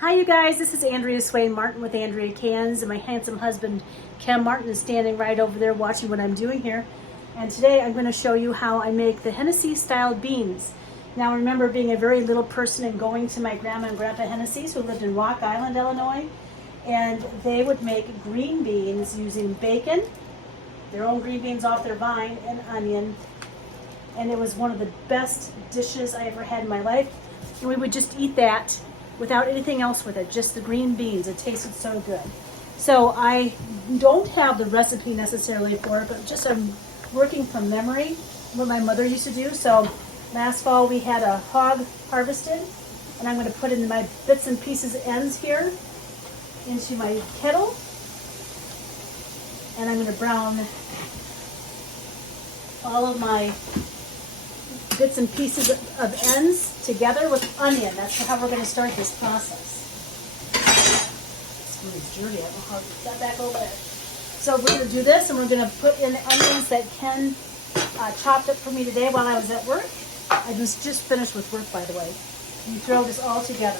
Hi you guys, this is Andrea Martin with Andrea Cans, and my handsome husband Ken Martin is standing right over there watching what I'm doing here. And today I'm going to show you how I make the Hennessey style beans. Now I remember being a very little person and going to my grandma and grandpa Hennessey's who lived in Rock Island, Illinois, and they would make green beans using bacon, their own green beans off their vine, and onion. And it was one of the best dishes I ever had in my life. And we would just eat that without anything else with it, just the green beans. It tasted so good. So I don't have the recipe necessarily for it, but just I'm working from memory, what my mother used to do. So last fall we had a hog harvested, and I'm going to put in my bits and pieces ends here into my kettle, and I'm going to brown all of my bits and pieces of ends together with onion. That's how we're going to start this process. It's really dirty. I don't know how to get that back over there. So we're going to do this, and we're going to put in the onions that Ken chopped up for me today while I was at work. I was just finished with work, by the way. And you throw this all together,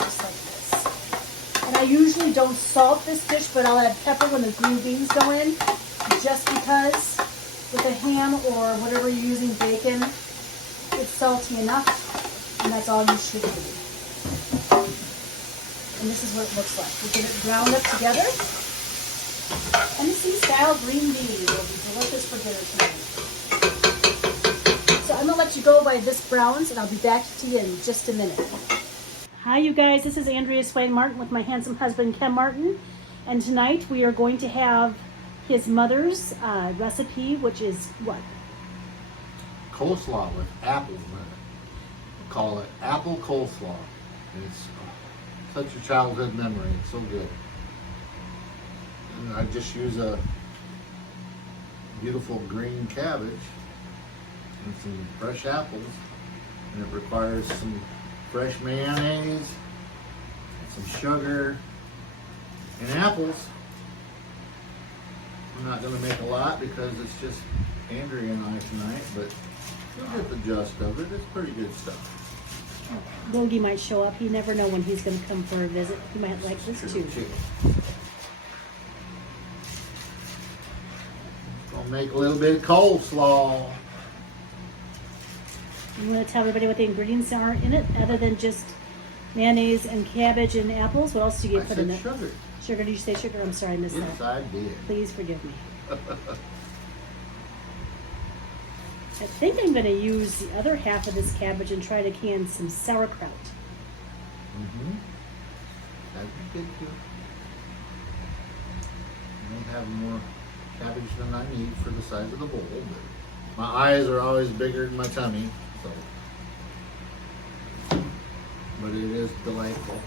just like this. And I usually don't salt this dish, but I'll add pepper when the green beans go in, just because with a ham or whatever you're using, bacon, it's salty enough, and that's all you should do. And this is what it looks like. We get it ground up together. Hennessey style green beans will be delicious for dinner tonight. So I'm going to let you go while this browns, and I'll be back to you in just a minute. Hi you guys, this is Andrea Martin with my handsome husband Ken Martin, and tonight we are going to have his mother's recipe, which is what? Coleslaw with apples in it. We call it apple coleslaw. It's such a childhood memory. It's so good. And I just use a beautiful green cabbage and some fresh apples, and it requires some fresh mayonnaise, some sugar, and apples. I'm not going to make a lot because it's just Andrea and I tonight, but you'll get the gist of it. It's pretty good stuff. Logie might show up. You never know when he's going to come for a visit. He might like this too. Gonna make a little bit of coleslaw. You want to tell everybody what the ingredients are in it, other than just mayonnaise and cabbage and apples? What else do you put in it? Sugar. Sugar? Did you say sugar? I'm sorry, I missed Yes, that. I did. Please forgive me. I think I'm going to use the other half of this cabbage and try to can some sauerkraut. That'd be good too. I may have more cabbage than I need for the size of the bowl, but my eyes are always bigger than my tummy, so. But it is delightful.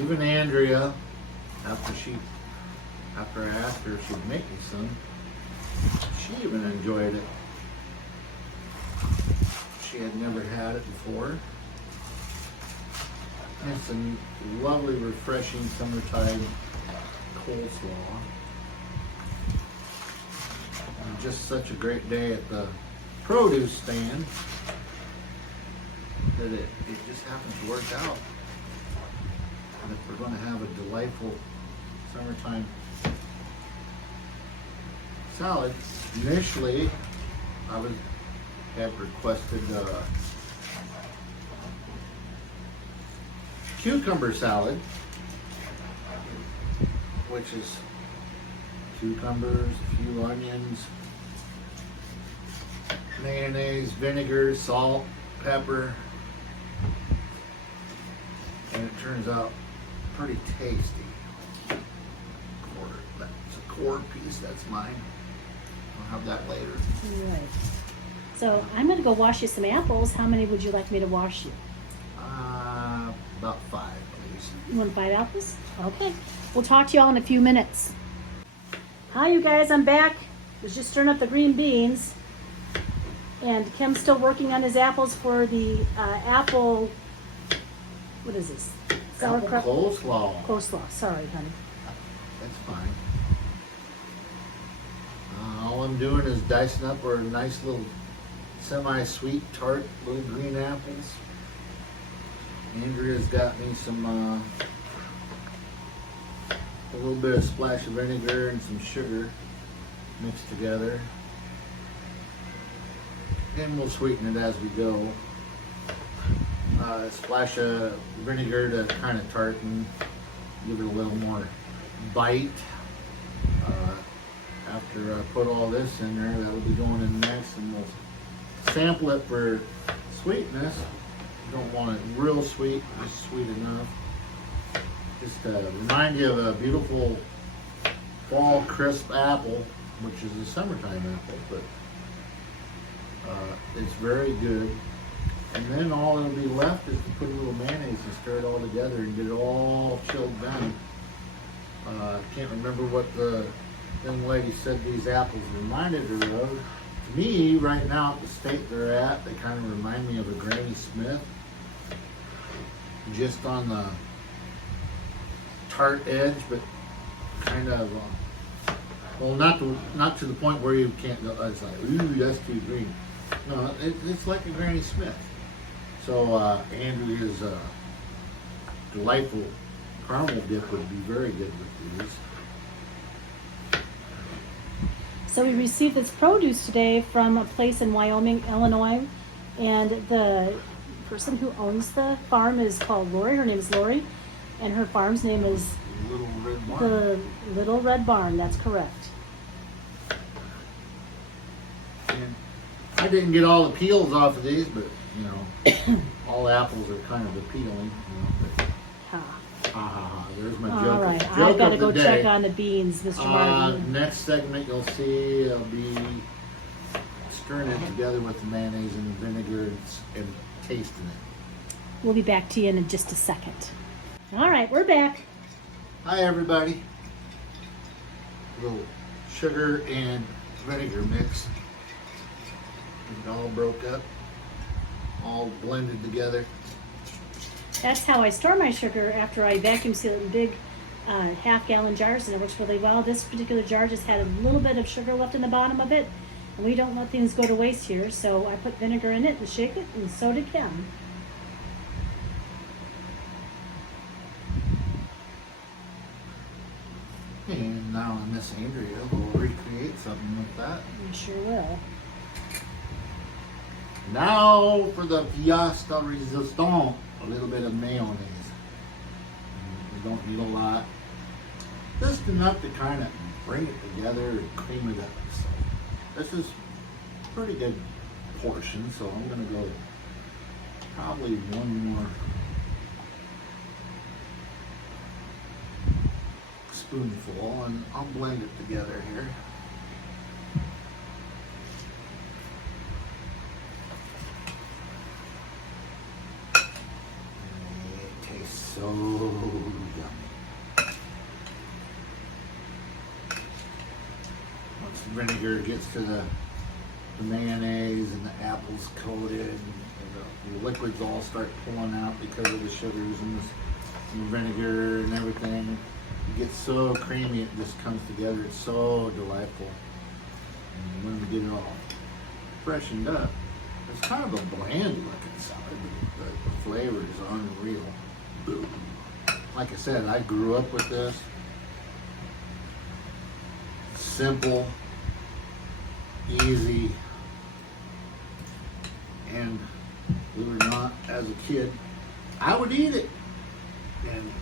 Even Andrea, after I asked her if she'd make me some, she even enjoyed it. She had never had it before. It's a lovely, refreshing summertime coleslaw. And just such a great day at the produce stand that it just happens to work out. And if we're going to have a delightful summertime salad, initially I had requested cucumber salad, which is cucumbers, a few onions, mayonnaise, vinegar, salt, pepper, and it turns out pretty tasty. That's a quarter piece, that's mine. I'll have that later. All right. So I'm going to go wash you some apples. How many would you like me to wash you? About 5, please. You want 5 apples? Okay. We'll talk to you all in a few minutes. Hi, you guys. I'm back. Was just stirring up the green beans. And Kim's still working on his apples for the apple... What is this? Sauerkraut? Apple coleslaw. Coleslaw. Sorry, honey. That's fine. All I'm doing is dicing up our nice little semi-sweet, tart little green apples. Andrea's got me some, a little bit of splash of vinegar and some sugar mixed together. And we'll sweeten it as we go. Splash of vinegar to kind of tarten, give it a little more bite. After I put all this in there, that'll be going in next, and we'll sample it for sweetness. You don't want it real sweet, just sweet enough. Just to remind you of a beautiful fall crisp apple, which is a summertime apple, but it's very good. And then all that'll be left is to put a little mayonnaise and stir it all together and get it all chilled down. I can't remember what the young lady said these apples reminded her of. To me, right now at the state they're at, they kind of remind me of a Granny Smith. Just on the tart edge, but kind of, well, not to the point where you can't go, it's like, ooh, that's too green. No, it's like a Granny Smith. So Andrea's delightful caramel dip would be very good with these. So we received this produce today from a place in Wyoming, Illinois, and the person who owns the farm is called Lori. Her name is Lori, and her farm's name is Little Red Barn. the Little Red Barn. That's correct. And I didn't get all the peels off of these, but you know, all apples are kind of appealing. You know, but, ha. There's my joke. All right, joke I've got to of go the check day. on the beans, Mr. Martin. Next segment you'll see I'll be stirring it together with the mayonnaise and the vinegar and tasting it. We'll be back to you in just a second. All right, we're back. Hi everybody. A little sugar and vinegar mix. It all broke up, all blended together. That's how I store my sugar after I vacuum seal it in big half-gallon jars, and it works really well. This particular jar just had a little bit of sugar left in the bottom of it, and we don't let things go to waste here, so I put vinegar in it and shake it, and so did Kim. And now Miss Andrea will recreate something with that. We sure will. Now for the Fiesta Resistant, a little bit of mayonnaise. You don't need a lot. Just enough to kind of bring it together and cream it up. So this is a pretty good portion, so I'm going to go probably one more spoonful, and I'll blend it together here. So yummy. Once the vinegar gets to the mayonnaise and the apples coated, and the liquids all start pulling out because of the sugars and the vinegar and everything. It gets so creamy, it just comes together. It's so delightful. And when we get it all freshened up, it's kind of a bland looking salad, but the flavor is unreal. Like I said, I grew up with this. Simple, easy, and believe it or not, as a kid, I would eat it. And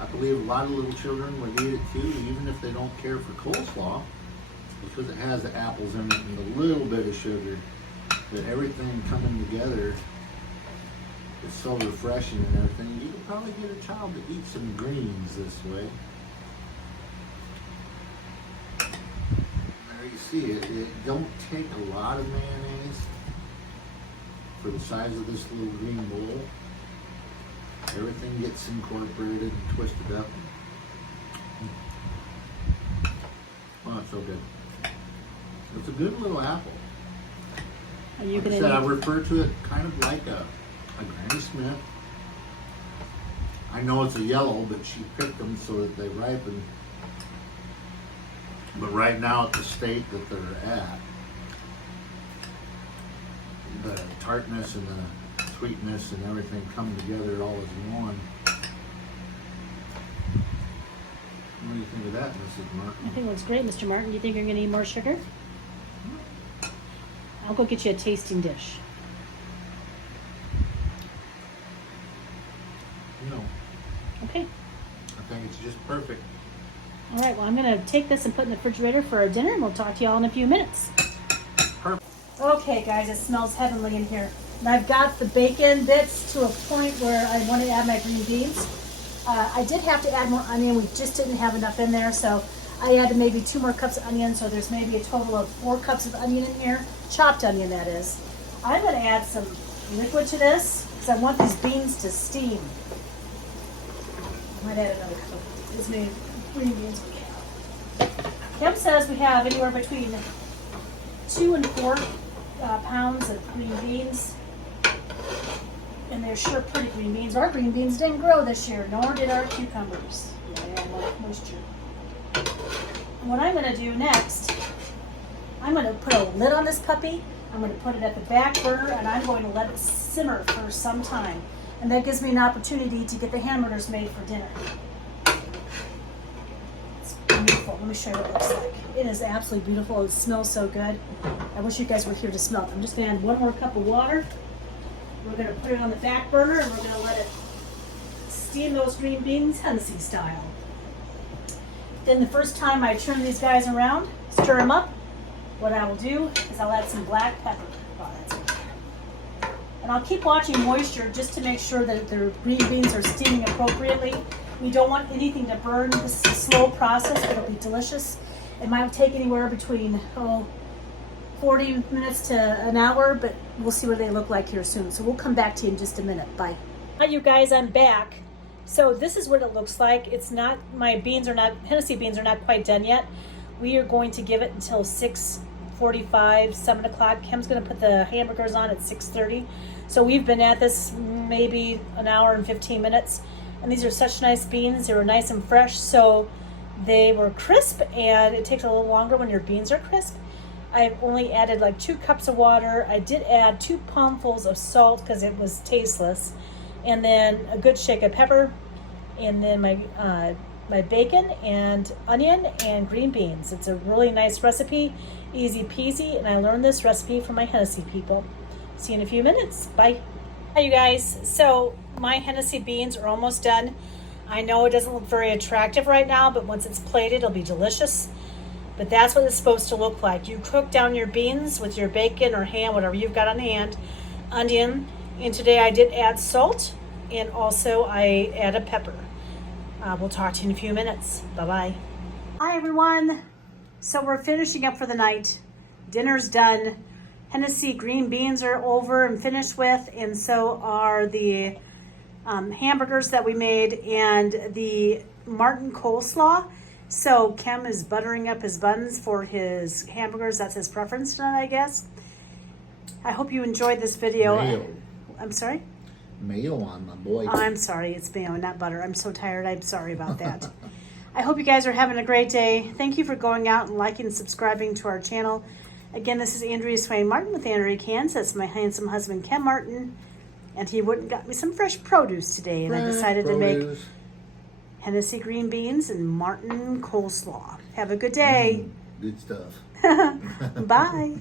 I believe a lot of little children would eat it too, even if they don't care for coleslaw, because it has the apples in it and a little bit of sugar. But everything coming together, it's so refreshing and everything. You could probably get a child to eat some greens this way. There you see it. It don't take a lot of mayonnaise for the size of this little green bowl. Everything gets incorporated and twisted up. Oh, it's so good. It's a good little apple. Are you Like I gonna said, I need- refer to it kind of like a Granny Smith. I know it's a yellow, but she picked them so that they ripen. But right now at the state that they're at, the tartness and the sweetness and everything come together all as one. What do you think of that, Mrs. Martin? I think it looks great, Mr. Martin. Do you think you're going to need more sugar? I'll go get you a tasting dish. No, Okay. I think it's just perfect. All right, well, I'm going to take this and put it in the refrigerator for our dinner, and we'll talk to you all in a few minutes. Perfect. Okay, guys, it smells heavenly in here. And I've got the bacon bits to a point where I want to add my green beans. I did have to add more onion. We just didn't have enough in there, so I added maybe 2 more cups of onion, so there's maybe a total of 4 cups of onion in here. Chopped onion, that is. I'm going to add some liquid to this because I want these beans to steam. I might add another cup. As many green beans we have. Kim says we have anywhere between 2 and 4 pounds of green beans. And they're sure pretty green beans. Our green beans didn't grow this year, nor did our cucumbers. Yeah, they had a lot of moisture. And what I'm going to do next, I'm going to put a lid on this puppy. I'm going to put it at the back burner, and I'm going to let it simmer for some time. And that gives me an opportunity to get the hamburgers made for dinner. It's beautiful. Let me show you what it looks like. It is absolutely beautiful. It smells so good. I wish you guys were here to smell it. I'm just going to add 1 more cup of water. We're going to put it on the back burner, and we're going to let it steam those green beans Hennessey style. Then the first time I turn these guys around, stir them up, what I will do is I'll add some black pepper. Oh, that's okay. And I'll keep watching moisture just to make sure that the green beans are steaming appropriately. We don't want anything to burn. This is a slow process, but it'll be delicious. It might take anywhere between 40 minutes to an hour, but we'll see what they look like here soon. So we'll come back to you in just a minute. Bye. Hi, you guys, I'm back. So this is what it looks like. It's not, my beans are not, Hennessey beans are not quite done yet. We are going to give it until 6:45, 7 o'clock. Kim's going to put the hamburgers on at 6:30. So we've been at this maybe an hour and 15 minutes. And these are such nice beans. They were nice and fresh. So they were crisp, and it takes a little longer when your beans are crisp. I've only added like 2 cups of water. I did add 2 palmfuls of salt because it was tasteless. And then a good shake of pepper. And then my bacon and onion and green beans. It's a really nice recipe, easy peasy. And I learned this recipe from my Hennessey people. See you in a few minutes. Bye. Hi, you guys. So my Hennessey beans are almost done. I know it doesn't look very attractive right now, but once it's plated, it'll be delicious. But that's what it's supposed to look like. You cook down your beans with your bacon or ham, whatever you've got on hand, onion, and today I did add salt, and also I added pepper. We'll talk to you in a few minutes. Bye-bye. Hi, everyone. So we're finishing up for the night. Dinner's done. Hennessey green beans are over and finished with, and so are the hamburgers that we made and the Martin coleslaw. So Kim is buttering up his buns for his hamburgers. That's his preference tonight, I guess. I hope you enjoyed this video. Mayo. I'm sorry? Mayo on my boy. I'm sorry. It's mayo, not butter. I'm so tired. I'm sorry about that. I hope you guys are having a great day. Thank you for going out and liking and subscribing to our channel. Again, this is Andrea Swain Martin with Andrea Cans. That's my handsome husband, Ken Martin. And he went and got me some fresh produce today. And I decided to make Hennessey green beans and Martin coleslaw. Have a good day. Good stuff. Bye.